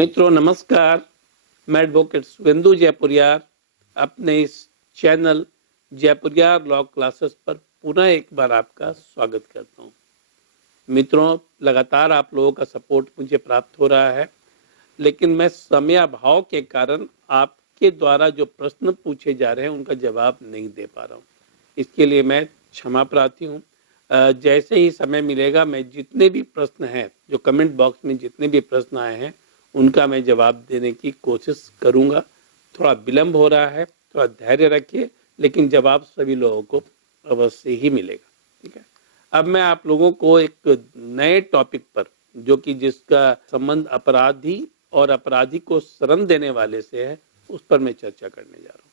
मित्रों नमस्कार, मैं एडवोकेट सुवेंदु जयपुरियार अपने इस चैनल जयपुरियार लॉ क्लासेस पर पुनः एक बार आपका स्वागत करता हूं। मित्रों, लगातार आप लोगों का सपोर्ट मुझे प्राप्त हो रहा है, लेकिन मैं समय अभाव के कारण आपके द्वारा जो प्रश्न पूछे जा रहे हैं उनका जवाब नहीं दे पा रहा हूं। इसके लिए मैं क्षमा प्रार्थी हूं। जैसे ही समय मिलेगा मैं जितने भी प्रश्न हैं, जो कमेंट बॉक्स में जितने भी प्रश्न आए हैं उनका मैं जवाब देने की कोशिश करूंगा। थोड़ा विलंब हो रहा है, थोड़ा धैर्य रखिए, लेकिन जवाब सभी लोगों को अवश्य ही मिलेगा। ठीक है। अब मैं आप लोगों को एक नए टॉपिक पर, जो कि जिसका संबंध अपराधी और अपराधी को शरण देने वाले से है, उस पर मैं चर्चा करने जा रहा हूँ।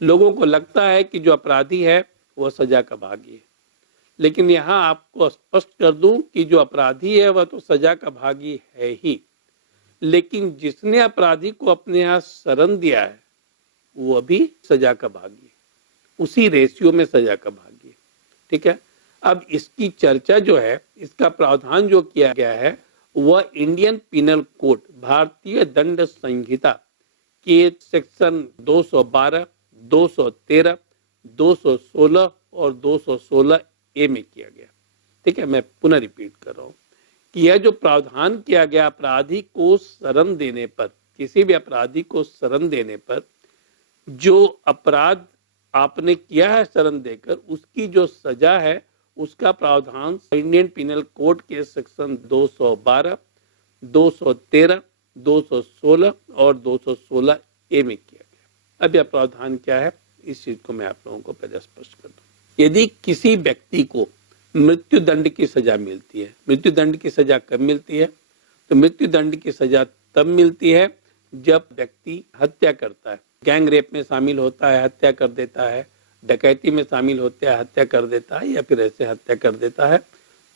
लोगों को लगता है कि जो अपराधी है वह सजा का भागी है, लेकिन यहाँ आपको स्पष्ट कर दूं कि जो अपराधी है वह तो सजा का भागी है ही, लेकिन जिसने अपराधी को अपने यहाँ शरण दिया है वो भी सजा का भागी है, उसी रेशियो में सजा का भागी है। ठीक है। अब इसकी चर्चा जो है, इसका प्रावधान जो किया गया है वह इंडियन पिनल कोड, भारतीय दंड संहिता के सेक्शन 212, 213, 216 और 216 ए में किया गया। ठीक है, मैं पुनः रिपीट कर रहा हूं कि यह जो प्रावधान किया गया, अपराधी को शरण देने पर, किसी भी अपराधी को शरण देने पर, जो अपराध आपने किया है शरण देकर, उसकी जो सजा है उसका प्रावधान इंडियन पिनल कोड के सेक्शन 212, 213, 216 और 216 ए में किया गया। अब यह प्रावधान क्या है, इस चीज को मैं आप लोगों को पहले स्पष्ट कर दूं। यदि किसी व्यक्ति को मृत्यु दंड की सजा मिलती है, मृत्यु दंड की सजा कब मिलती है? तो मृत्यु दंड की सजा तब मिलती है जब व्यक्ति हत्या करता है, गैंग रेप में शामिल होता है, हत्या कर देता है, डकैती में शामिल होता है, हत्या कर देता है, या फिर ऐसे हत्या कर देता है,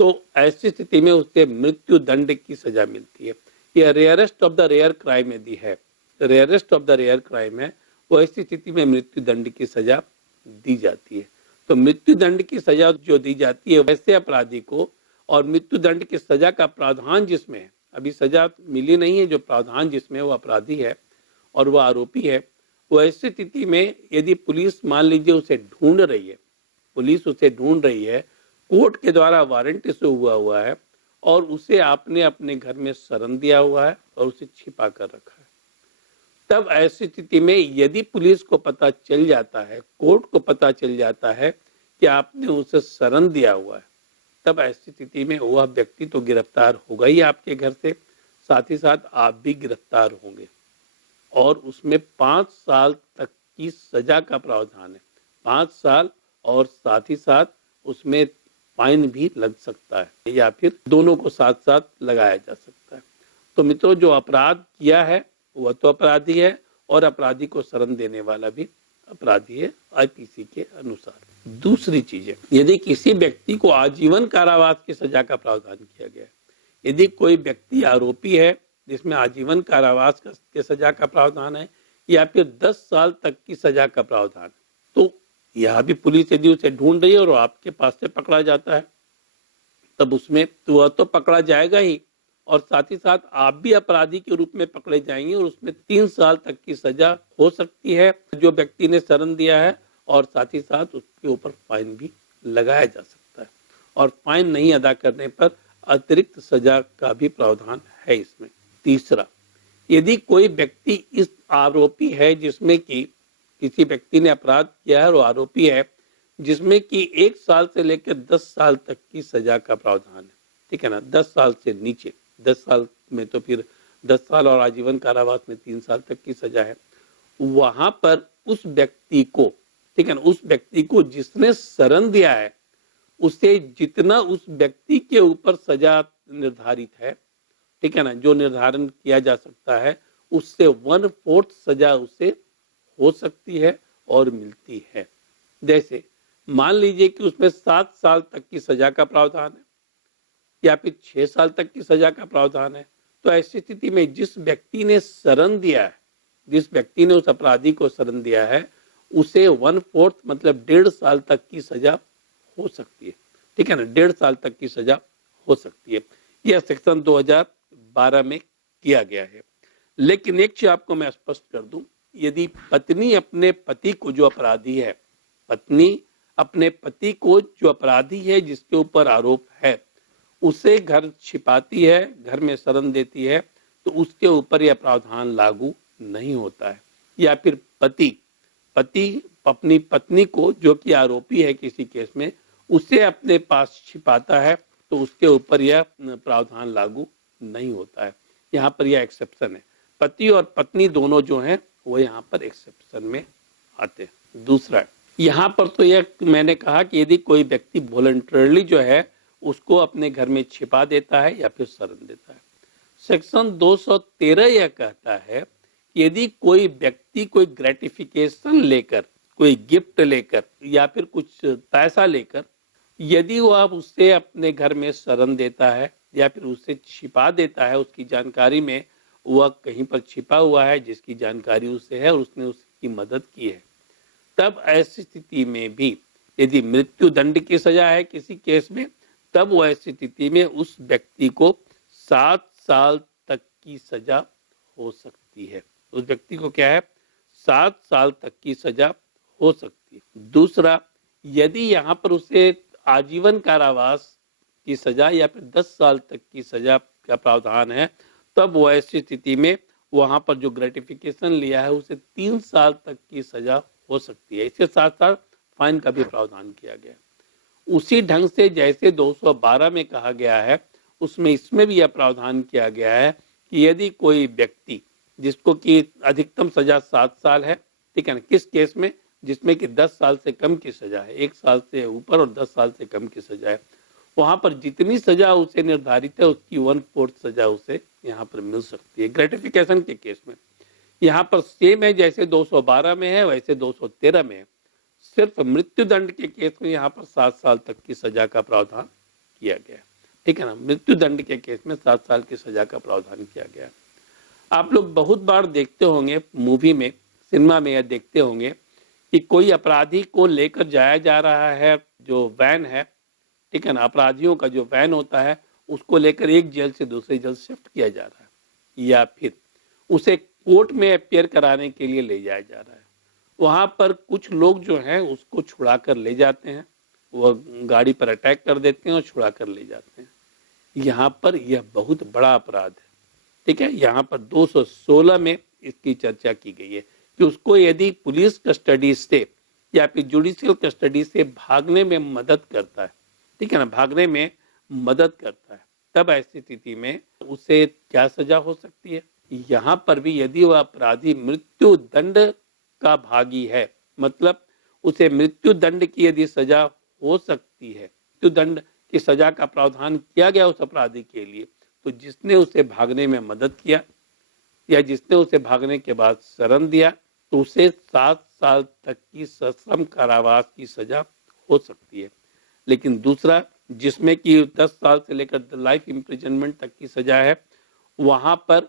तो ऐसी स्थिति में उसे मृत्यु दंड की सजा मिलती है। यह rarest of the rare crime यदि है, rarest of the rare crime है, वो ऐसी स्थिति में मृत्यु दंड की सजा दी जाती है। तो मृत्यु दंड की सजा जो दी जाती है वैसे अपराधी को, और मृत्यु दंड की सजा का प्रावधान जिसमें है, अभी सजा मिली नहीं है, जो प्रावधान जिसमें वो अपराधी है और वो आरोपी है, वो ऐसी स्थिति में यदि पुलिस मान लीजिए उसे ढूंढ रही है, पुलिस उसे ढूंढ रही है, कोर्ट के द्वारा वारंट इशू हुआ है और उसे आपने अपने घर में शरण दिया हुआ है और उसे छिपा कर रखा है, तब ऐसी स्थिति में यदि पुलिस को पता चल जाता है, कोर्ट को पता चल जाता है कि आपने उसे शरण दिया हुआ है, तब ऐसी स्थिति में वह व्यक्ति तो गिरफ्तार होगा ही आपके घर से, साथ ही साथ आप भी गिरफ्तार होंगे, और उसमें 5 साल तक की सजा का प्रावधान है। 5 साल, और साथ ही साथ उसमें फाइन भी लग सकता है, या फिर दोनों को साथ साथ लगाया जा सकता है। तो मित्रों, जो अपराध किया है वह तो अपराधी है, और अपराधी को शरण देने वाला भी अपराधी है आईपीसी के अनुसार। दूसरी चीज है, यदि किसी व्यक्ति को आजीवन कारावास की सजा का प्रावधान किया गया है, यदि कोई व्यक्ति आरोपी है जिसमें आजीवन कारावास की सजा का प्रावधान है, या फिर 10 साल तक की सजा का प्रावधान, तो यह भी पुलिस यदि उसे ढूंढ रही है और आपके पास से पकड़ा जाता है, तब उसमें तो वह तो पकड़ा जाएगा ही, और साथ ही साथ आप भी अपराधी के रूप में पकड़े जाएंगे, और उसमें 3 साल तक की सजा हो सकती है जो व्यक्ति ने शरण दिया है, और साथ ही साथ उसके ऊपर फाइन भी लगाया जा सकता है, और फाइन नहीं अदा करने पर अतिरिक्त सजा का भी प्रावधान है इसमें। तीसरा, यदि कोई व्यक्ति इस आरोपी है जिसमें कि किसी व्यक्ति ने अपराध किया है और आरोपी है जिसमें कि 1 साल से लेकर 10 साल तक की सजा का प्रावधान है, ठीक है ना, 10 साल से नीचे, 10 साल में तो फिर 10 साल और आजीवन कारावास में 3 साल तक की सजा है, वहां पर उस व्यक्ति को, ठीक है ना, उस व्यक्ति को जिसने शरण दिया है उसे जितना उस व्यक्ति के ऊपर सजा निर्धारित है, ठीक है ना, जो निर्धारण किया जा सकता है, उससे 1/4 सजा उसे हो सकती है और मिलती है। जैसे मान लीजिए कि उसमें 7 साल तक की सजा का प्रावधान है, या फिर 6 साल तक की सजा का प्रावधान है, तो ऐसी स्थिति में जिस व्यक्ति ने शरण दिया है, जिस व्यक्ति ने उस अपराधी को शरण दिया है, उसे 1/4 मतलब 1.5 साल तक की सजा हो सकती है, ठीक है ना, 1.5 साल तक की सजा हो सकती है। यह सेक्शन 2012 में किया गया है। लेकिन एक चीज आपको मैं स्पष्ट कर दूं, यदि पत्नी अपने पति को, जो अपराधी है, पत्नी अपने पति को जो अपराधी है जिसके ऊपर आरोप है, उसे घर छिपाती है, घर में शरण देती है, तो उसके ऊपर यह प्रावधान लागू नहीं होता है। या फिर पति पति अपनी पत्नी को, जो कि आरोपी है किसी केस में, उसे अपने पास छिपाता है, तो उसके ऊपर यह प्रावधान लागू नहीं होता है। यहाँ पर यह एक्सेप्शन है। पति और पत्नी दोनों जो हैं वो यहाँ पर एक्सेप्शन में आते हैं। दूसरा, यहाँ पर तो यह मैंने कहा कि यदि कोई व्यक्ति वॉलंटरली जो है उसको अपने घर में छिपा देता है या फिर शरण देता है। सेक्शन 213 यह कहता है कि यदि कोई व्यक्ति कोई ग्रेटिफिकेशन लेकर, कोई गिफ्ट लेकर या फिर कुछ पैसा लेकर यदि वो आप उससे अपने घर में शरण देता है या फिर उससे छिपा देता है, उसकी जानकारी में वह कहीं पर छिपा हुआ है जिसकी जानकारी उसे है और उसने उसकी मदद की है, तब ऐसी स्थिति में भी यदि मृत्यु दंड की सजा है किसी केस में, तब वो ऐसी स्थिति में उस व्यक्ति को 7 साल तक की सजा हो सकती है। उस व्यक्ति को क्या है, 7 साल तक की सजा हो सकती है। दूसरा, यदि यहाँ पर उसे आजीवन कारावास की सजा या फिर 10 साल तक की सजा का प्रावधान है, तब वो ऐसी स्थिति में वहां पर जो ग्रेटिफिकेशन लिया है उसे 3 साल तक की सजा हो सकती है। इसके साथ साथ फाइन का भी प्रावधान किया गया। उसी ढंग से जैसे 212 में कहा गया है, उसमें इसमें भी यह प्रावधान किया गया है कि यदि कोई व्यक्ति जिसको कि अधिकतम सजा 7 साल है, ठीक है ना, किस केस में, जिसमें कि 10 साल से कम की सजा है, 1 साल से ऊपर और 10 साल से कम की सजा है, वहां पर जितनी सजा उसे निर्धारित है उसकी 1/4 सजा उसे यहाँ पर मिल सकती है ग्रेटिफिकेशन के केस में। यहाँ पर सेम है जैसे 212 में है वैसे 213 में है। सिर्फ मृत्यु दंड के केस में यहाँ पर 7 साल तक की सजा का प्रावधान किया गया, ठीक है ना। मृत्यु दंड के केस में 7 साल की सजा का प्रावधान किया गया। आप लोग बहुत बार देखते होंगे मूवी में, सिनेमा में, या देखते होंगे कि कोई अपराधी को लेकर जाया जा रहा है, जो वैन है, ठीक है ना, अपराधियों का जो वैन होता है उसको लेकर एक जेल से दूसरी जेल शिफ्ट किया जा रहा है, या फिर उसे कोर्ट में अपियर कराने के लिए ले जाया जा रहा है। वहां पर कुछ लोग जो हैं उसको छुड़ा कर ले जाते हैं, वह गाड़ी पर अटैक कर देते हैं और छुड़ा कर ले जाते हैं। यहाँ पर यह बहुत बड़ा अपराध है, ठीक है। यहाँ पर 216 में इसकी चर्चा की गई है कि उसको यदि पुलिस कस्टडी से या फिर जुडिशियल कस्टडी से भागने में मदद करता है, ठीक है ना, भागने में मदद करता है, तब ऐसी स्थिति में उसे क्या सजा हो सकती है। यहाँ पर भी यदि वह अपराधी मृत्यु दंड का भागी है, मतलब उसे मृत्यु दंड की यदि सजा हो सकती है, मृत्यु दंड की सजा का प्रावधान किया गया उस अपराधी के लिए, तो जिसने उसे भागने में मदद किया या जिसने उसे भागने के बाद शरण दिया, तो उसे 7 साल तक की सश्रम कारावास की सजा हो सकती है। लेकिन दूसरा, जिसमें कि 10 साल से लेकर लाइफ इम्प्रिजनमेंट तक की सजा है, वहां पर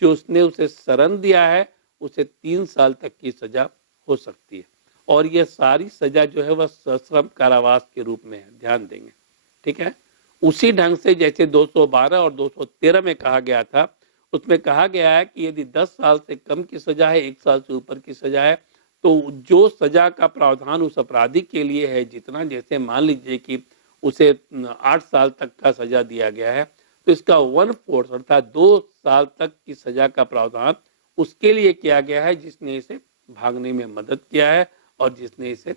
जो उसने उसे शरण दिया है उसे 3 साल तक की सजा हो सकती है। और यह सारी सजा जो है वह सश्रम कारावास के रूप में है, ध्यान देंगे, ठीक है। उसी ढंग से जैसे 212 और 213 में कहा गया था, उसमें कहा गया है कि यदि 10 साल से कम की सजा है, 1 साल से ऊपर की सजा है, तो जो सजा का प्रावधान उस अपराधी के लिए है, जितना, जैसे मान लीजिए कि उसे 8 साल तक का सजा दिया गया है, तो इसका 1/4 अर्थात 2 साल तक की सजा का प्रावधान उसके लिए किया गया है जिसने इसे भागने में मदद किया है और जिसने इसे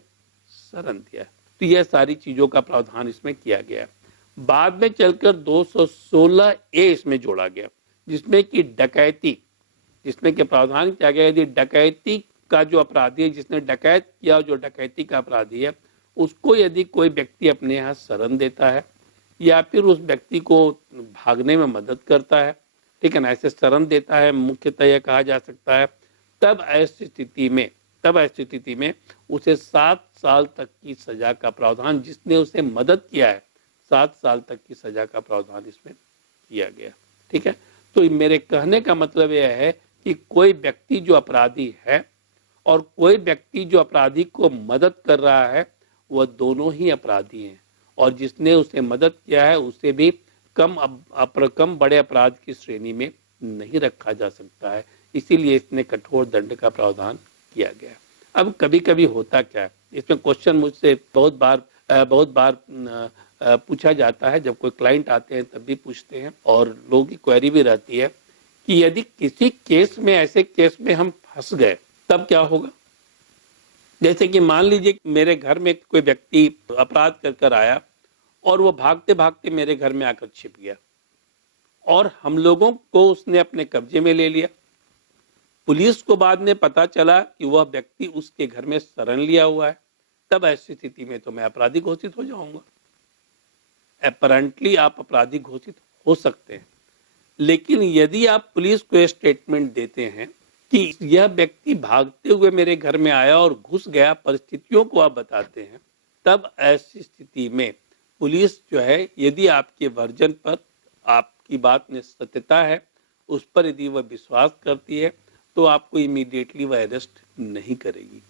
शरण दिया है। तो यह सारी चीजों का प्रावधान इसमें किया गया है। बाद में चलकर 216 ए इसमें जोड़ा गया, जिसमें कि डकैती, जिसमें कि प्रावधान किया गया यदि डकैती का जो अपराधी है, जिसने डकैत किया, जो डकैती का अपराधी है, उसको यदि कोई व्यक्ति अपने यहाँ शरण देता है या फिर उस व्यक्ति को भागने में मदद करता है, ठीक है ना, ऐसे शरण देता है, मुख्यतः यह कहा जा सकता है, तब ऐसी स्थिति में उसे 7 साल तक की सजा का प्रावधान, जिसने उसे मदद किया है, 7 साल तक की सजा का प्रावधान इसमें किया गया, ठीक है। तो मेरे कहने का मतलब यह है कि कोई व्यक्ति जो अपराधी है और कोई व्यक्ति जो अपराधी को मदद कर रहा है, वह दोनों ही अपराधी हैं, और जिसने उसे मदद किया है उसे भी कम बड़े अपराध की श्रेणी में नहीं रखा जा सकता है, इसीलिए इसने कठोर दंड का प्रावधान किया गया है। अब कभी कभी होता क्या है, इसमें क्वेश्चन मुझसे बहुत बार पूछा जाता है, जब कोई क्लाइंट आते हैं तब भी पूछते हैं, और लोगों की क्वेरी भी रहती है कि यदि किसी केस में, ऐसे केस में हम फंस गए तब क्या होगा। जैसे कि मान लीजिए मेरे घर में कोई व्यक्ति अपराध कर कर आया और वो भागते भागते मेरे घर में आकर छिप गया और हम लोगों को उसने अपने कब्जे में ले लिया। पुलिस को बाद में पता चला कि वह व्यक्ति उसके घर में शरण लिया हुआ है, तब ऐसी स्थिति में तो मैं अपराधी घोषित हो जाऊंगा। अपरेंटली आप अपराधी घोषित हो सकते हैं, लेकिन यदि आप पुलिस को स्टेटमेंट देते हैं कि यह व्यक्ति भागते हुए मेरे घर में आया और घुस गया, परिस्थितियों को आप बताते हैं, तब ऐसी स्थिति में पुलिस जो है, यदि आपके वर्जन पर, आपकी बात में सत्यता है, उस पर यदि वह विश्वास करती है, तो आपको इमीडिएटली वह अरेस्ट नहीं करेगी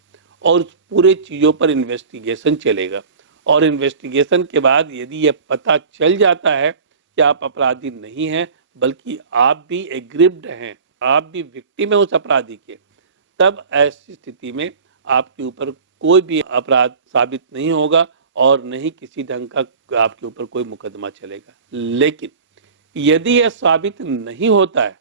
और उस पूरे चीज़ों पर इन्वेस्टिगेशन चलेगा। और इन्वेस्टिगेशन के बाद यदि यह पता चल जाता है कि आप अपराधी नहीं हैं, बल्कि आप भी एग्रीव्ड हैं, आप भी विक्टिम है उस अपराधी के, तब ऐसी स्थिति में आपके ऊपर कोई भी अपराध साबित नहीं होगा और नहीं किसी ढंग का आपके ऊपर कोई मुकदमा चलेगा। लेकिन यदि यह साबित नहीं होता है,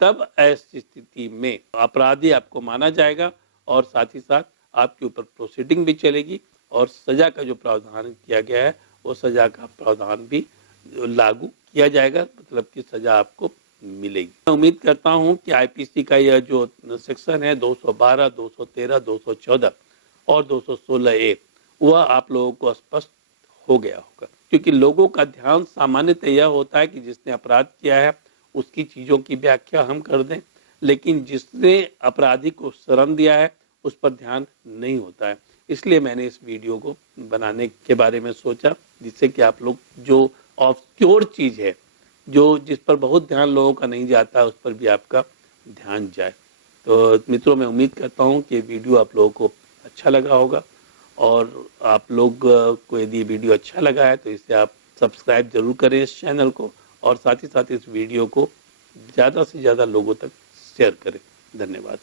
तब ऐसी स्थिति में अपराधी आपको माना जाएगा और साथ ही साथ आपके ऊपर प्रोसीडिंग भी चलेगी और सजा का जो प्रावधान किया गया है, वो सजा का प्रावधान भी लागू किया जाएगा, मतलब कि सजा आपको मिलेगी। मैं उम्मीद करता हूं कि आईपीसी का यह जो सेक्शन है 212, 213, 214 और 216 ए, वह आप लोगों को स्पष्ट हो गया होगा, क्योंकि लोगों का ध्यान सामान्यतः यह होता है कि जिसने अपराध किया है उसकी चीज़ों की व्याख्या हम कर दें, लेकिन जिसने अपराधी को शरण दिया है उस पर ध्यान नहीं होता है। इसलिए मैंने इस वीडियो को बनाने के बारे में सोचा, जिससे कि आप लोग जो ऑब्सक्योर चीज़ है, जो जिस पर बहुत ध्यान लोगों का नहीं जाता, उस पर भी आपका ध्यान जाए। तो मित्रों, मैं उम्मीद करता हूँ कि वीडियो आप लोगों को अच्छा लगा होगा, और आप लोग को यदि वीडियो अच्छा लगा है तो इसे आप सब्सक्राइब जरूर करें इस चैनल को, और साथ ही साथ इस वीडियो को ज़्यादा से ज़्यादा लोगों तक शेयर करें। धन्यवाद।